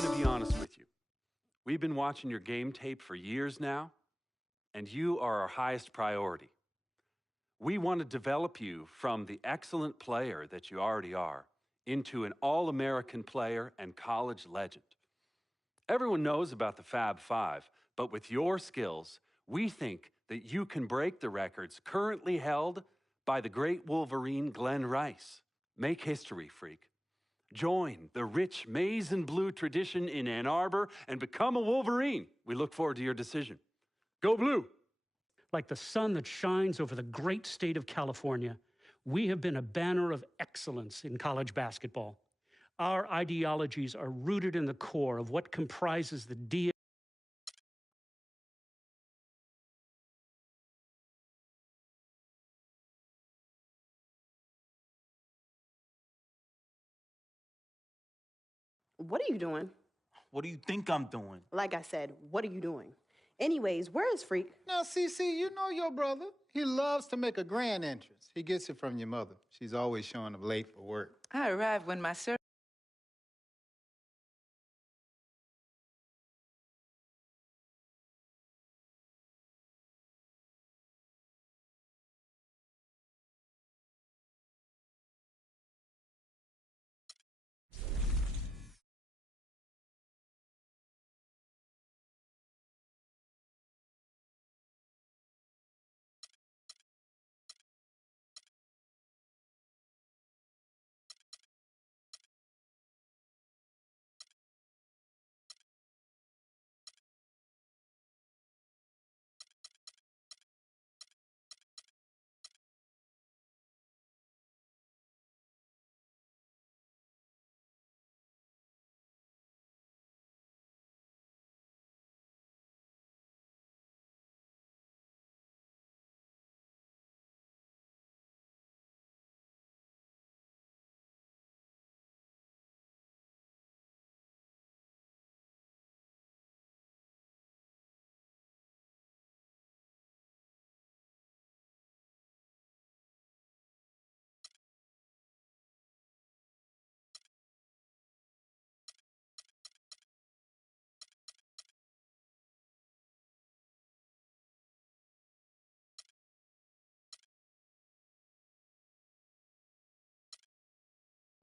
going to be honest with you. We've been watching your game tape for years now, and you are our highest priority. We want to develop you from the excellent player that you already are into an All-American player and college legend. Everyone knows about the Fab Five, but with your skills, we think that you can break the records currently held by the great Wolverine Glenn Rice. Make history, freak. Join the rich maize and blue tradition in Ann Arbor and become a Wolverine. We look forward to your decision. Go Blue! Like the sun that shines over the great state of California, we have been a banner of excellence in college basketball. Our ideologies are rooted in the core of what comprises the DNA. What are you doing? What do you think I'm doing? Like I said, what are you doing? Anyways, where is Freak? Now, CC, you know your brother. He loves to make a grand entrance. He gets it from your mother. She's always showing up late for work. I arrived when my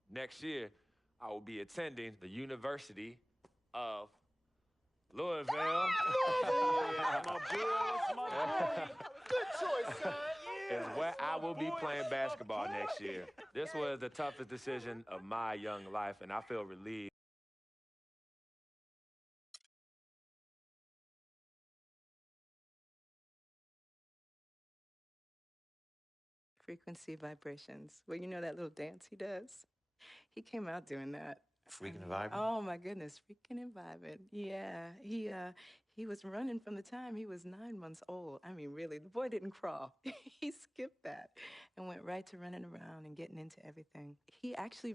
Next year, I will be attending the University of Louisville. Yeah, my boy. Good choice, son. Is where I will be playing basketball next year. This was the toughest decision of my young life, and I feel relieved. frequency vibrations. Well, you know that little dance he does? He came out doing that. Freaking and vibing? Oh my goodness, freaking and vibing. Yeah, he was running from the time he was 9 months old. I mean, really, the boy didn't crawl. He skipped that and went right to running around and getting into everything. He actually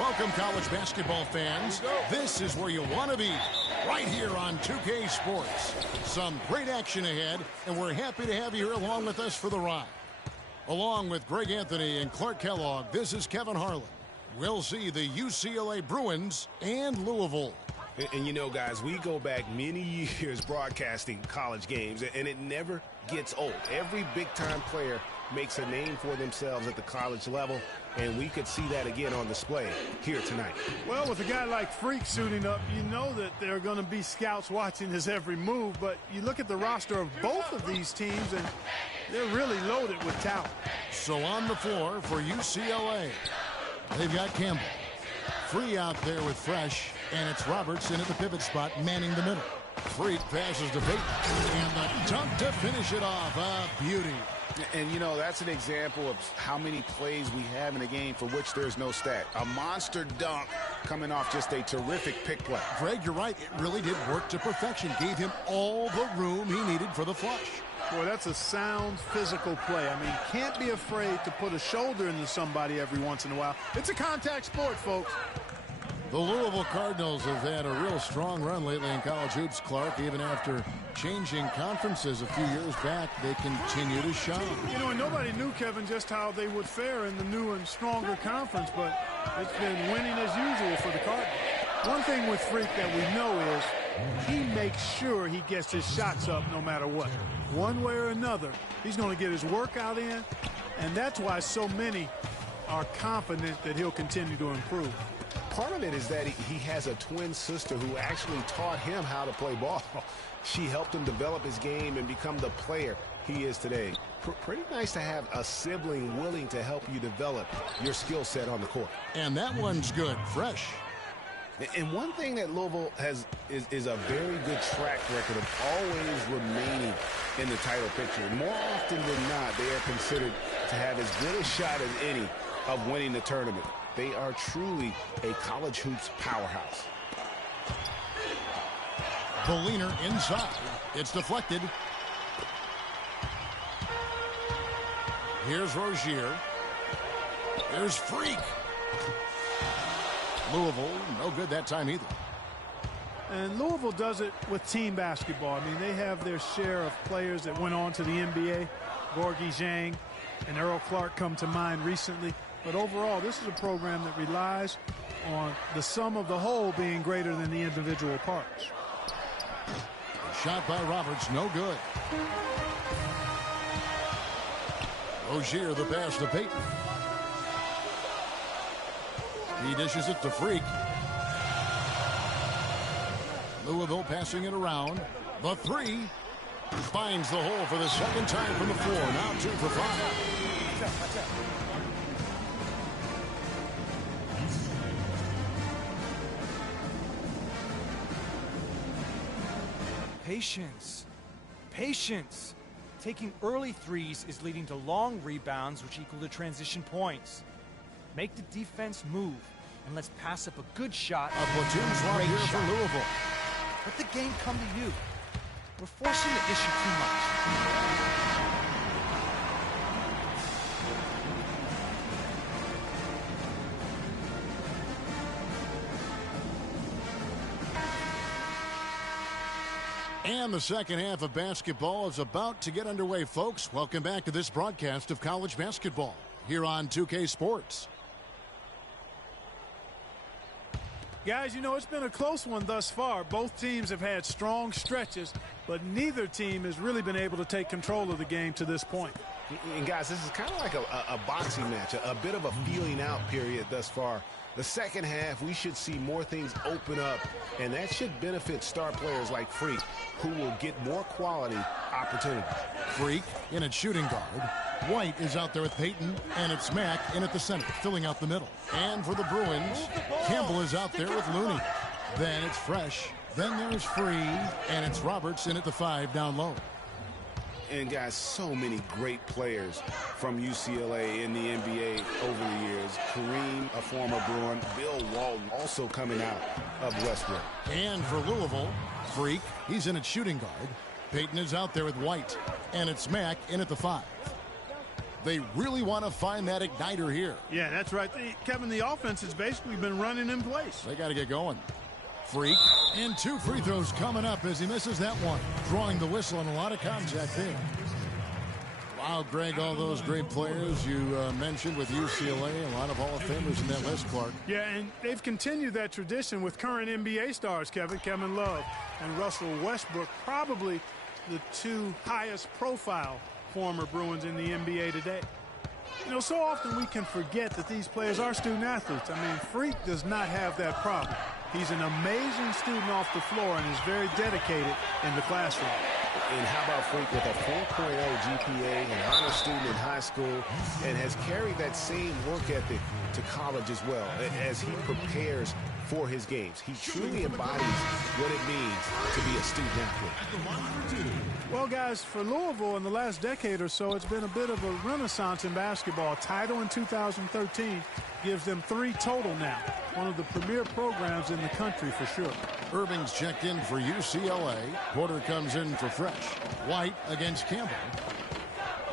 Welcome, college basketball fans. This is where you want to be, right here on 2K Sports. Some great action ahead, and we're happy to have you here along with us for the ride. Along with Greg Anthony and Clark Kellogg, this is Kevin Harlan. We'll see the UCLA Bruins and Louisville. And you know, guys, we go back many years broadcasting college games, and it never gets old. Every big-time player makes a name for themselves at the college level, and we could see that again on display here tonight. Well, with a guy like Freak suiting up, you know that there are going to be scouts watching his every move, but you look at the roster of both of these teams, and they're really loaded with talent. So on the floor for UCLA, they've got Campbell. Free out there with Fresh, and it's Robertson at the pivot spot, manning the middle. Freak passes to Peyton, and the dunk to finish it off. A beauty. And, you know, that's an example of how many plays we have in a game for which there's no stat. A monster dunk coming off just a terrific pick play. Greg, you're right. It really did work to perfection. Gave him all the room he needed for the flush. Boy, that's a sound physical play. I mean, can't be afraid to put a shoulder into somebody every once in a while. It's a contact sport, folks. The Louisville Cardinals have had a real strong run lately in college hoops, Clark. Even after changing conferences a few years back, they continue to shine. You know, and nobody knew, Kevin, just how they would fare in the new and stronger conference, but it's been winning as usual for the Cardinals. One thing with Freak that we know is he makes sure he gets his shots up no matter what. One way or another, he's going to get his workout in, and that's why so many are confident that he'll continue to improve. Part of it is that he has a twin sister who actually taught him how to play ball. She helped him develop his game and become the player he is today. Pretty nice to have a sibling willing to help you develop your skill set on the court. And that one's good, Fresh. And one thing that Louisville has is a very good track record of always remaining in the title picture. More often than not, they are considered to have as good a shot as any of winning the tournament. They are truly a college hoops powerhouse. Berliner inside. It's deflected. Here's Rozier. There's Freak. Louisville, no good that time either. And Louisville does it with team basketball. I mean, they have their share of players that went on to the NBA. Gorgie Zhang and Earl Clark come to mind recently. But overall, this is a program that relies on the sum of the whole being greater than the individual parts. Shot by Roberts, no good. Rozier, the pass to Peyton. He dishes it to Freak. Louisville passing it around. The three finds the hole for the second time from the floor. Now 2 for 5. Patience. Patience. Taking early threes is leading to long rebounds, which equal to transition points. Make the defense move, and let's pass up a good shot. A platoon swap here for Louisville. Let the game come to you. We're forcing the issue too much. And the second half of basketball is about to get underway, folks. Welcome back to this broadcast of college basketball here on 2K Sports. Guys, you know, it's been a close one thus far. Both teams have had strong stretches, but neither team has really been able to take control of the game to this point. And guys, this is kind of like a boxing match, a bit of a feeling out period thus far. The second half, we should see more things open up, and that should benefit star players like Freak, who will get more quality opportunities. Freak in at shooting guard. White is out there with Peyton, and it's Mack in at the center, filling out the middle. And for the Bruins, Campbell is out there with Looney. Then it's Fresh. Then there's Free, and it's Roberts in at the 5 down low. And guys, so many great players from UCLA in the NBA over the years. Kareem, a former Bruin. Bill Walton also coming out of Westbrook. And for Louisville, Freak, he's in at shooting guard. Peyton is out there with White. And it's Mack in at the 5. They really want to find that igniter here. Yeah, that's right. Kevin, the offense has basically been running in place. They got to get going. Freak. And 2 free throws coming up as he misses that one. Drawing the whistle and a lot of contact there. Wow, Greg, all those great players you mentioned with UCLA, a lot of Hall of Famers in that list, Clark. Yeah, and they've continued that tradition with current NBA stars, Kevin Love and Russell Westbrook, probably the 2 highest profile former Bruins in the NBA today. You know, so often we can forget that these players are student athletes. I mean, Freak does not have that problem. He's an amazing student off the floor and is very dedicated in the classroom. And how about Freak with a 4.0 GPA, an honor student in high school, and has carried that same work ethic to college as well as he prepares for his games. He truly embodies what it means to be a student athlete. Well, guys, for Louisville in the last decade or so, it's been a bit of a renaissance in basketball. Title in 2013 gives them 3 total now. One of the premier programs in the country for sure. Irving's checked in for UCLA. Porter comes in for Fresh. White against Campbell.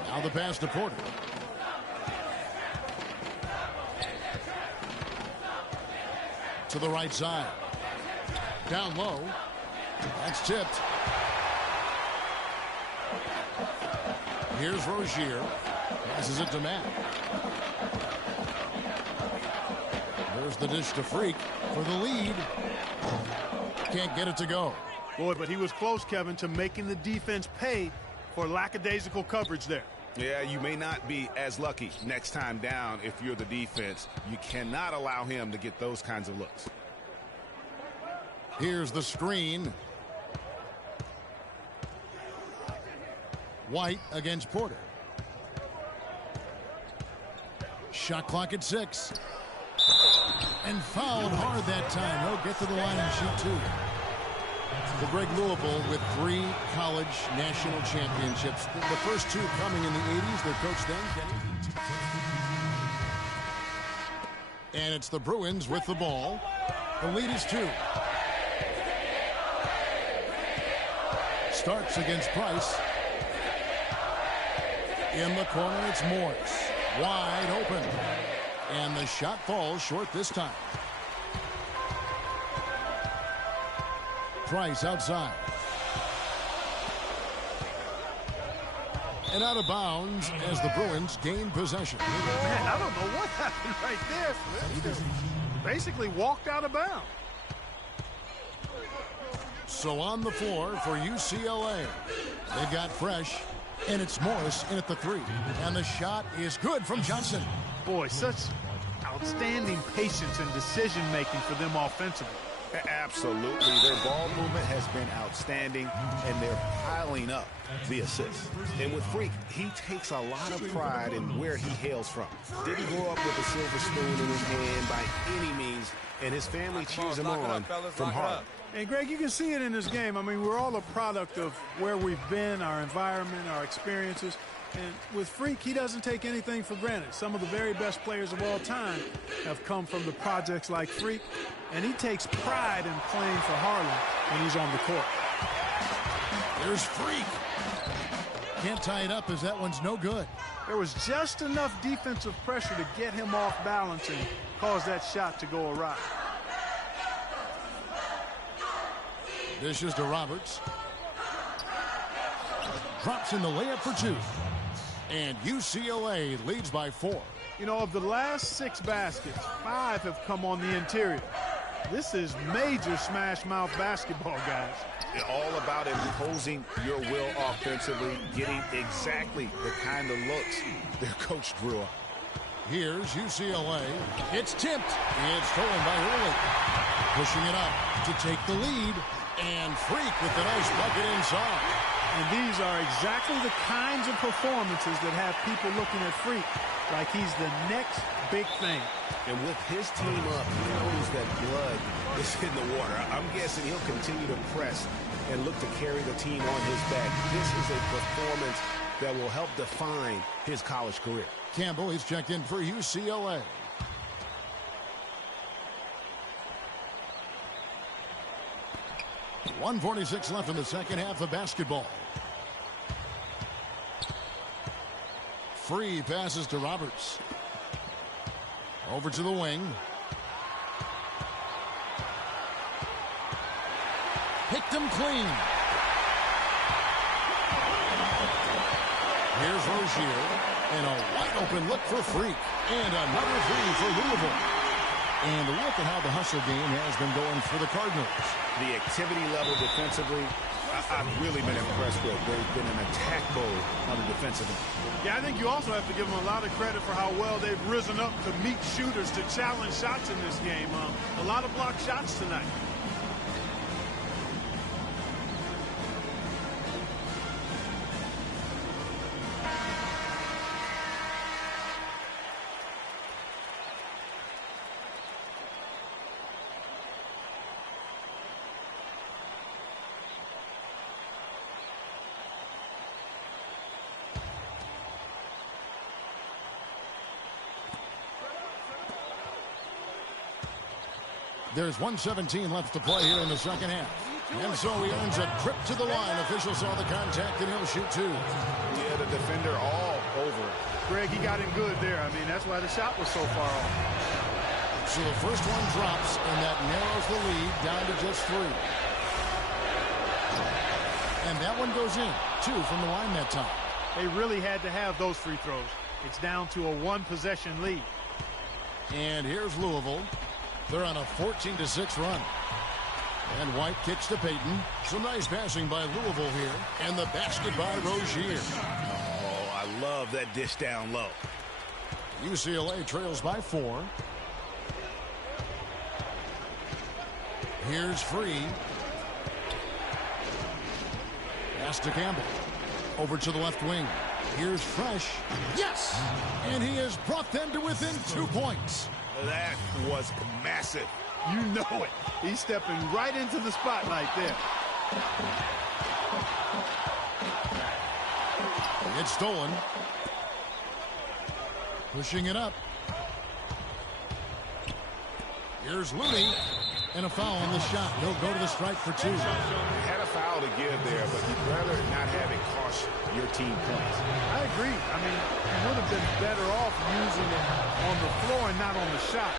Now the pass to Porter. To the right side. Down low. That's tipped. Here's Rozier. Passes it to Matt. There's the dish to Freak for the lead. Can't get it to go. Boy, but he was close, Kevin, to making the defense pay for lackadaisical coverage there. Yeah, you may not be as lucky next time down if you're the defense. You cannot allow him to get those kinds of looks. Here's the screen. White against Porter. Shot clock at 6. And fouled hard that time. He'll get to the line and shoot 2. Well, Greg, Louisville with 3 college national championships. The first 2 coming in the 80s. Their coach then, Kenny. And it's the Bruins with the ball. The lead is 2. Starks against Price. In the corner, it's Morris. Wide open. And the shot falls short this time. Price outside. And out of bounds as the Bruins gain possession. Man, I don't know what happened right there. He just basically walked out of bounds. So on the floor for UCLA, they've got Fresh, and it's Morris in at the 3. And the shot is good from Johnson. Boy, such outstanding patience and decision-making for them offensively. Absolutely. Their ball movement has been outstanding, and they're piling up the assists. And with Freak, he takes a lot of pride in where he hails from. Didn't grow up with a silver spoon in his hand by any means, and his family cheers him on from Harlem. And, Greg, you can see it in this game. I mean, we're all a product of where we've been, our environment, our experiences. And with Freak, he doesn't take anything for granted. Some of the very best players of all time have come from the projects like Freak, and he takes pride in playing for Harlem when he's on the court. There's Freak. Can't tie it up as that one's no good. There was just enough defensive pressure to get him off balance and cause that shot to go awry. Dishes to Roberts. Drops in the layup for 2. And UCLA leads by 4. You know, of the last 6 baskets, 5 have come on the interior. This is major smash-mouth basketball, guys. It's all about imposing your will offensively, getting exactly the kind of looks their coach drew up. Here's UCLA. It's tipped. It's stolen by Hurley. Pushing it up to take the lead. And Freak with the nice bucket inside. And these are exactly the kinds of performances that have people looking at Freak like he's the next big thing. And with his team up, he knows that blood is in the water. I'm guessing he'll continue to press and look to carry the team on his back. This is a performance that will help define his college career. Campbell, he's checked in for UCLA. .146 left in the second half of basketball. Free passes to Roberts. Over to the wing. Picked him clean. Here's Rozier. And a wide open look for Freak. And another three for Louisville. And look at how the hustle game has been going for the Cardinals. The activity level defensively, I've really been impressed with. There's been an attack mode on the defensive end. Yeah, I think you also have to give them a lot of credit for how well they've risen up to meet shooters to challenge shots in this game. A lot of blocked shots tonight. There's 1:17 left to play here in the second half. And so he earns a trip to the line. Officials saw the contact, and he'll shoot two. Yeah, the defender all over it. Greg, he got him good there. I mean, that's why the shot was so far off. So the first one drops, and that narrows the lead down to just three. And that one goes in. Two from the line that time. They really had to have those free throws. It's down to a one-possession lead. And here's Louisville. They're on a 14-6 run. And White kicks to Payton. Some nice passing by Louisville here. And the basket by Rozier. Oh, I love that dish down low. UCLA trails by 4. Here's Free. Pass to Campbell. Over to the left wing. Here's Fresh. Yes! And he has brought them to within 2 points. That was massive. You know it. He's stepping right into the spotlight there. It's stolen. Pushing it up. Here's Looney. And a foul on the shot. He'll go to the strike for two. Had a foul to give there, but you'd rather not have it cost your team points. I agree. I mean, you would have been better off using it on the floor and not on the shot.